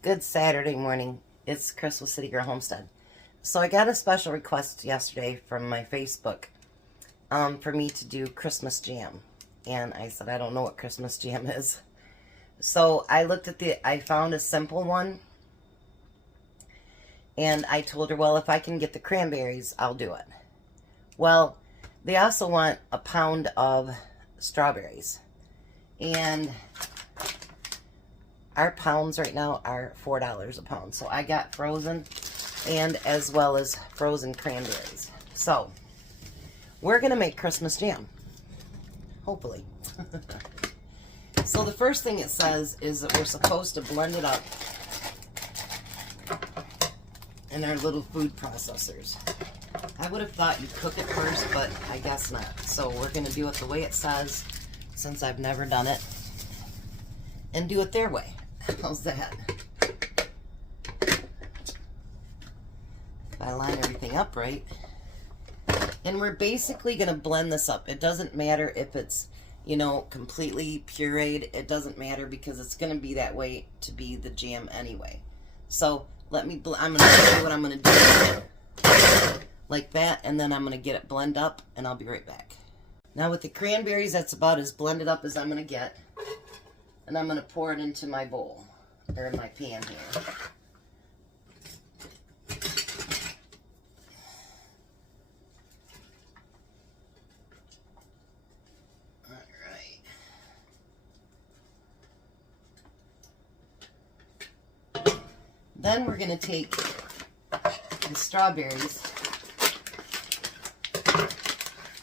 Good Saturday morning. It's Crystal City Girl Homestead. So I got a special request yesterday from my Facebook for me to do Christmas jam. And I said, I don't know what Christmas jam is. So I looked at I found a simple one. And I told her, well, if I can get the cranberries, I'll do it. Well, they also want a pound of strawberries. And our pounds right now are $4 a pound. So I got frozen and as well as frozen cranberries. So we're going to make Christmas jam. Hopefully. So the first thing it says is that we're supposed to blend it up in our little food processors. I would have thought you'd cook it first, but I guess not. So we're going to do it the way it says, since I've never done it, and do it their way. How's that? If I line everything up right. And we're basically going to blend this up. It doesn't matter if it's, you know, completely pureed. It doesn't matter because it's going to be that way to be the jam anyway. So I'm going to show you what I'm going to do. Like that, and then I'm going to get it blend up, and I'll be right back. Now with the cranberries, that's about as blended up as I'm going to get. And I'm going to pour it into my bowl, or in my pan here. Alright. Then we're going to take the strawberries,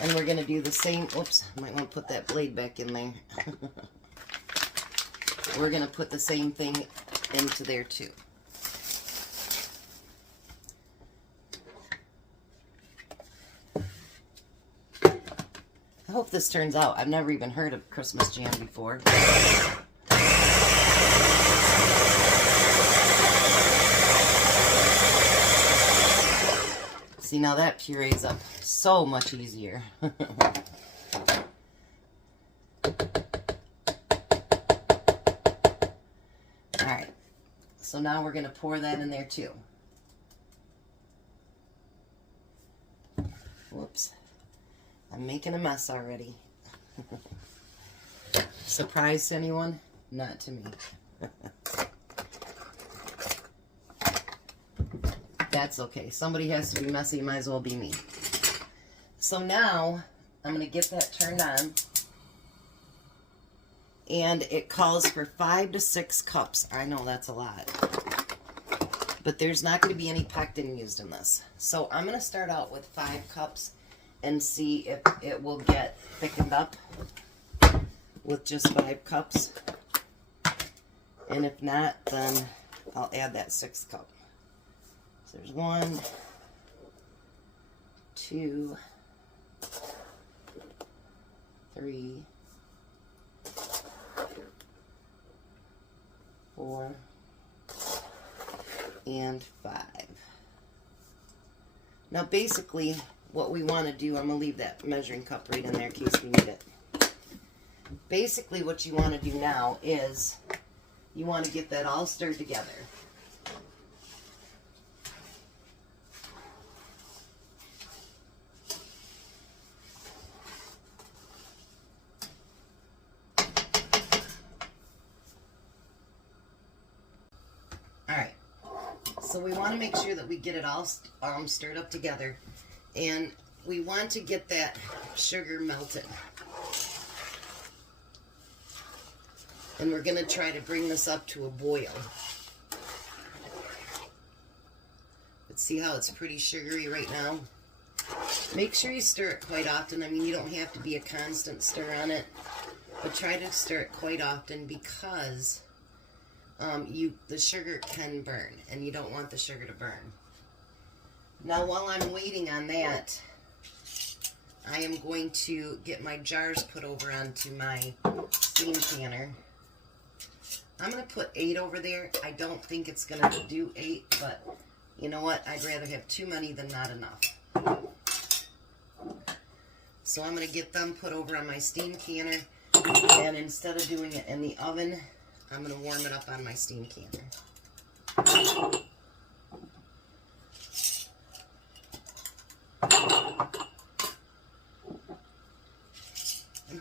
and we're going to do the same. Oops, I might want to put that blade back in there. We're going to put the same thing into there too. I hope this turns out. I've never even heard of Christmas jam before. See, now that purees up so much easier. Alright, so now we're going to pour that in there too. Whoops, I'm making a mess already. Surprise to anyone? Not to me. That's okay. Somebody has to be messy, might as well be me. So now I'm going to get that turned on. And it calls for 5 to 6 cups. I know that's a lot. But there's not going to be any pectin used in this. So I'm going to start out with 5 cups and see if it will get thickened up with just 5 cups. And if not, then I'll add that 6th cup. So there's 1, 2, 3, 4, and 5. Now basically what we want to do, I'm going to leave that measuring cup right in there in case we need it. Basically what you want to do now is you want to get that all stirred together. So we want to make sure that we get it all stirred up together, and we want to get that sugar melted. And we're going to try to bring this up to a boil. But see how it's pretty sugary right now? Make sure you stir it quite often. I mean, you don't have to be a constant stir on it, but try to stir it quite often because the sugar can burn, and you don't want the sugar to burn. Now, while I'm waiting on that, I am going to get my jars put over onto my steam canner. I'm going to put 8 over there. I don't think it's going to do 8, but you know what? I'd rather have too many than not enough. So I'm going to get them put over on my steam canner, and instead of doing it in the oven, I'm going to warm it up on my steam canner. And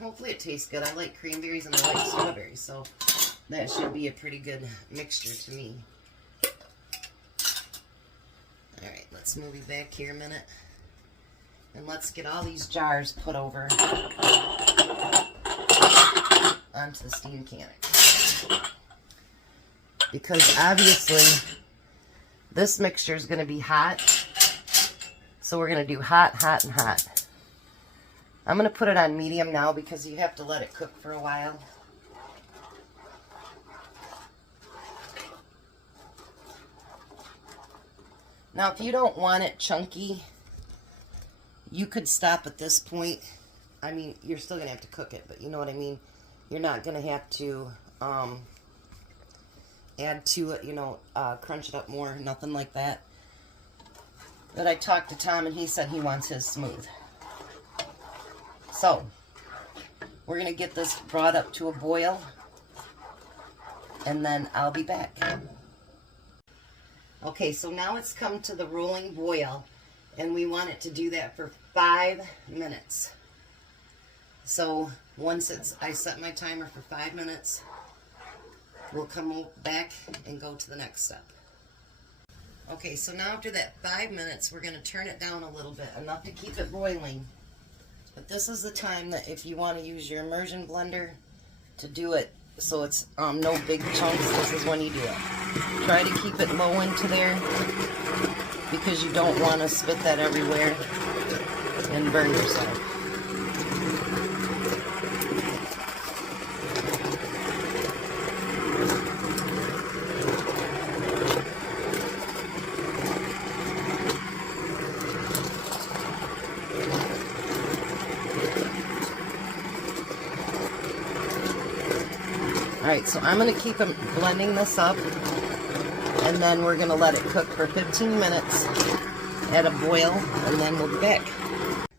hopefully it tastes good. I like cranberries and I like strawberries, so that should be a pretty good mixture to me. Alright, let's move you back here a minute. And let's get all these jars put over onto the steam canner. Because obviously this mixture is going to be hot. So we're going to do hot, hot, and hot. I'm going to put it on medium now because you have to let it cook for a while. Now, if you don't want it chunky, you could stop at this point. I mean, you're still going to have to cook it, but you know what I mean? You're not going to have to add to it, you know, crunch it up more, nothing like that. But I talked to Tom, and he said he wants his smooth. So, we're going to get this brought up to a boil, and then I'll be back. Okay, so now it's come to the rolling boil, and we want it to do that for 5 minutes. So, once I set my timer for 5 minutes, we'll come back and go to the next step. Okay, so now after that 5 minutes, we're going to turn it down a little bit, enough to keep it boiling. But this is the time that if you want to use your immersion blender to do it so it's no big chunks, this is when you do it. Try to keep it low into there because you don't want to spit that everywhere and burn yourself. Alright, so I'm going to keep blending this up, and then we're going to let it cook for 15 minutes at a boil, and then we'll be back.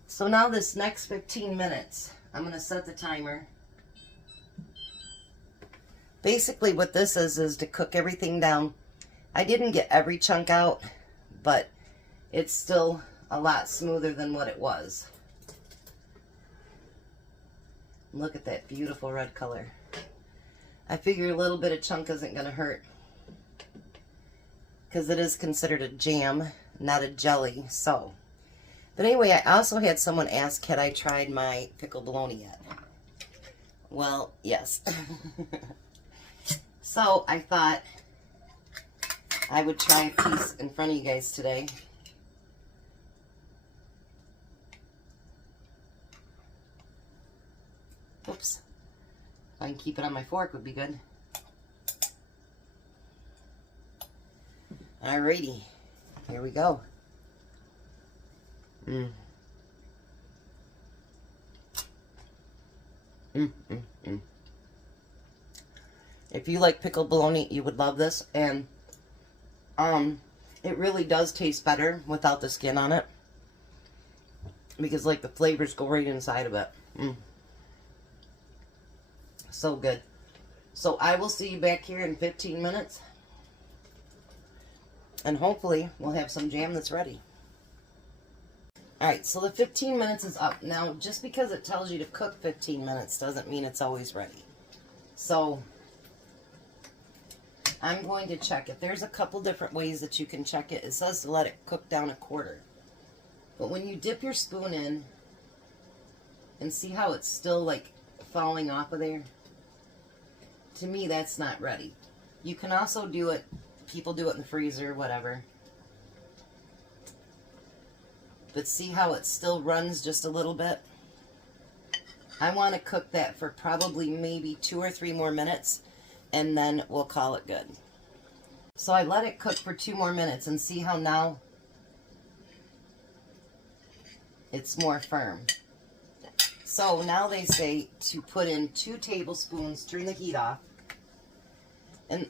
So now this next 15 minutes, I'm going to set the timer. Basically what this is to cook everything down. I didn't get every chunk out, but it's still a lot smoother than what it was. Look at that beautiful red color. I figure a little bit of chunk isn't going to hurt because it is considered a jam, not a jelly. So, but anyway, I also had someone ask, had I tried my pickled bologna yet? Well, yes. So I thought I would try a piece in front of you guys today. Oops. If I can keep it on my fork would be good. Alrighty, here we go. If you like pickled bologna, you would love this, and it really does taste better without the skin on it, because like the flavors go right inside of it. So good. So I will see you back here in 15 minutes. And hopefully we'll have some jam that's ready. Alright, so the 15 minutes is up. Now, just because it tells you to cook 15 minutes doesn't mean it's always ready. So, I'm going to check it. There's a couple different ways that you can check it. It says to let it cook down a quarter. But when you dip your spoon in and see how it's still like falling off of there, to me that's not ready. You can also do it, people do it in the freezer, whatever. But see how it still runs just a little bit? I want to cook that for probably maybe 2 or 3 more minutes, and then we'll call it good. So I let it cook for 2 more minutes, and see how now it's more firm. So now they say to put in 2 tablespoons, turn the heat off. And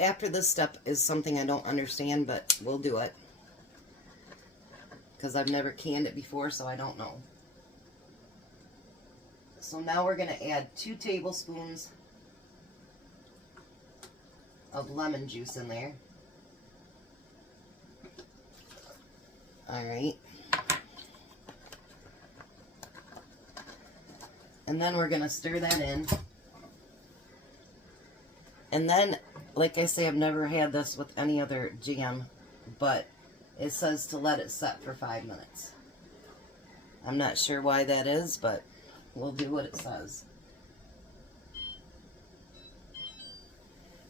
after this step is something I don't understand, but we'll do it. Because I've never canned it before, so I don't know. So now we're going to add 2 tablespoons of lemon juice in there. All right. And then we're going to stir that in. And then, like I say, I've never had this with any other jam, but it says to let it set for 5 minutes. I'm not sure why that is, but we'll do what it says.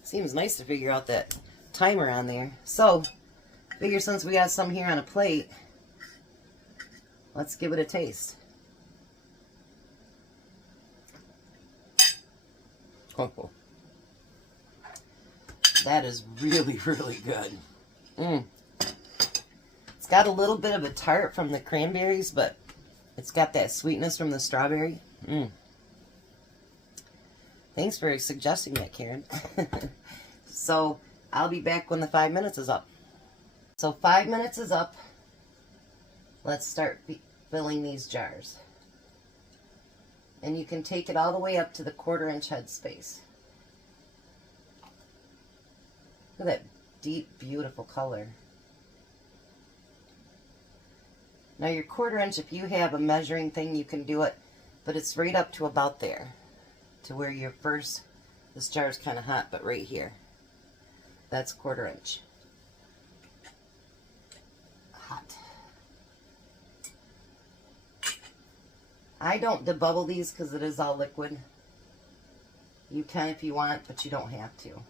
Seems nice to figure out that timer on there. So, figure since we got some here on a plate, let's give it a taste. Oh, that is really, really good. It's got a little bit of a tart from the cranberries, but it's got that sweetness from the strawberry. Thanks for suggesting that, Karen. So, I'll be back when the 5 minutes is up. So, 5 minutes is up. Let's start filling these jars. And you can take it all the way up to the 1/4 inch headspace. Look at that deep, beautiful color. Now your 1/4 inch, if you have a measuring thing, you can do it, but it's right up to about there, to where your first, this jar is kind of hot, but right here, that's 1/4 inch. Hot. I don't debubble these because it is all liquid. You can if you want, but you don't have to.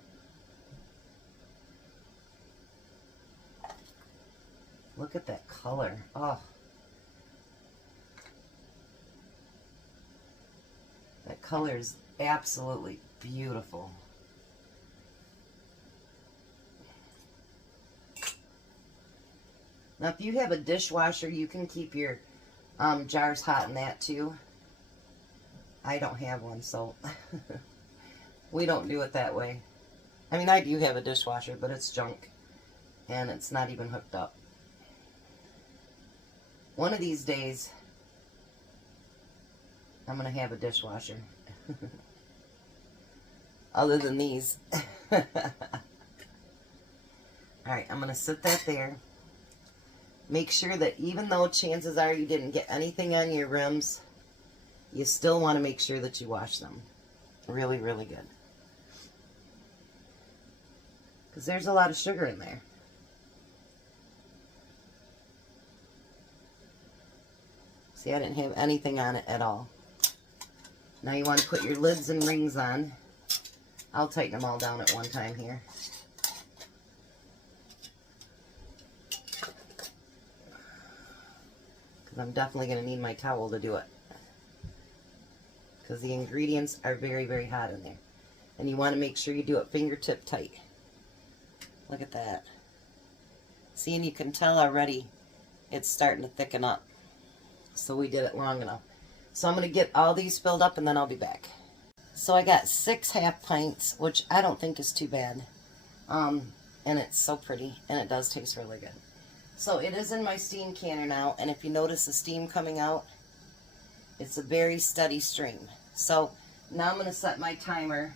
Look at that color. Oh. That color is absolutely beautiful. Now, if you have a dishwasher, you can keep your jars hot in that too. I don't have one, so we don't do it that way. I mean, I do have a dishwasher, but it's junk, and it's not even hooked up. One of these days, I'm going to have a dishwasher. Other than these. Alright, I'm going to sit that there. Make sure that even though chances are you didn't get anything on your rims, you still want to make sure that you wash them. Really, really good. Because there's a lot of sugar in there. See, I didn't have anything on it at all. Now you want to put your lids and rings on. I'll tighten them all down at one time here. Because I'm definitely going to need my towel to do it. Because the ingredients are very, very hot in there. And you want to make sure you do it fingertip tight. Look at that. See, and you can tell already it's starting to thicken up. So we did it long enough. So I'm going to get all these filled up and then I'll be back. So I got 6 half pints, which I don't think is too bad. And it's so pretty, and it does taste really good. So it is in my steam canner now, and if you notice the steam coming out, it's a very steady stream. So now I'm going to set my timer.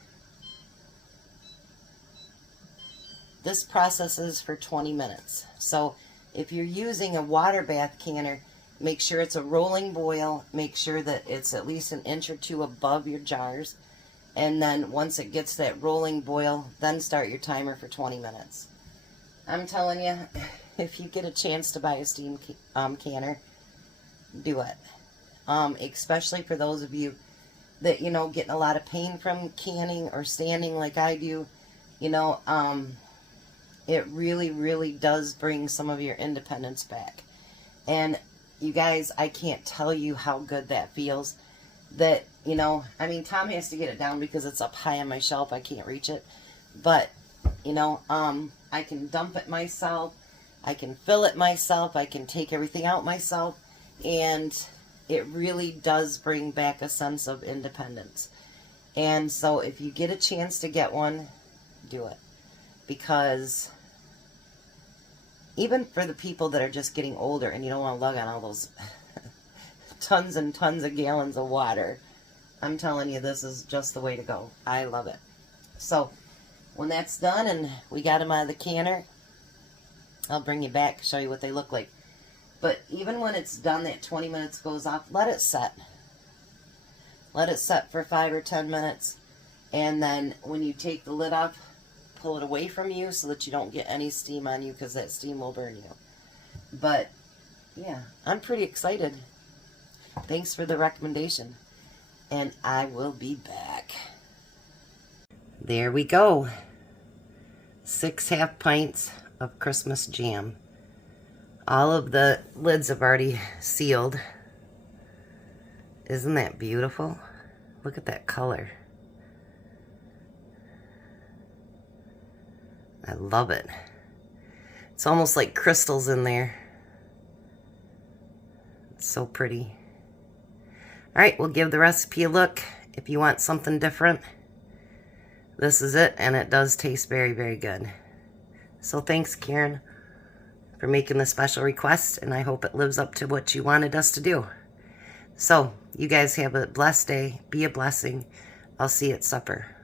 This process is for 20 minutes. So if you're using a water bath canner, make sure it's a rolling boil. Make sure that it's at least an inch or two above your jars. And then once it gets that rolling boil, then start your timer for 20 minutes. I'm telling you, if you get a chance to buy a steam canner, do it. Especially for those of you that, you know, getting a lot of pain from canning or standing like I do, you know, it really, really does bring some of your independence back. And you guys, I can't tell you how good that feels. That, you know, I mean, Tom has to get it down because it's up high on my shelf. I can't reach it. But, you know, I can dump it myself. I can fill it myself. I can take everything out myself. And it really does bring back a sense of independence. And so if you get a chance to get one, do it. Because even for the people that are just getting older and you don't want to lug on all those tons and tons of gallons of water, I'm telling you, this is just the way to go. I love it. So when that's done and we got them out of the canner, I'll bring you back, show you what they look like. But even when it's done, that 20 minutes goes off, let it set. Let it set for 5 or 10 minutes. And then when you take the lid off, pull it away from you so that you don't get any steam on you, because that steam will burn you. But yeah, I'm pretty excited. Thanks for the recommendation. And I will be back. There we go. 6 half pints of Christmas jam. All of the lids have already sealed. Isn't that beautiful? Look at that color. I love it. It's almost like crystals in there. It's so pretty. All right, we'll give the recipe a look. If you want something different, this is it, and it does taste very, very good. So thanks, Karen, for making the special request, and I hope it lives up to what you wanted us to do. So, you guys have a blessed day. Be a blessing. I'll see you at supper.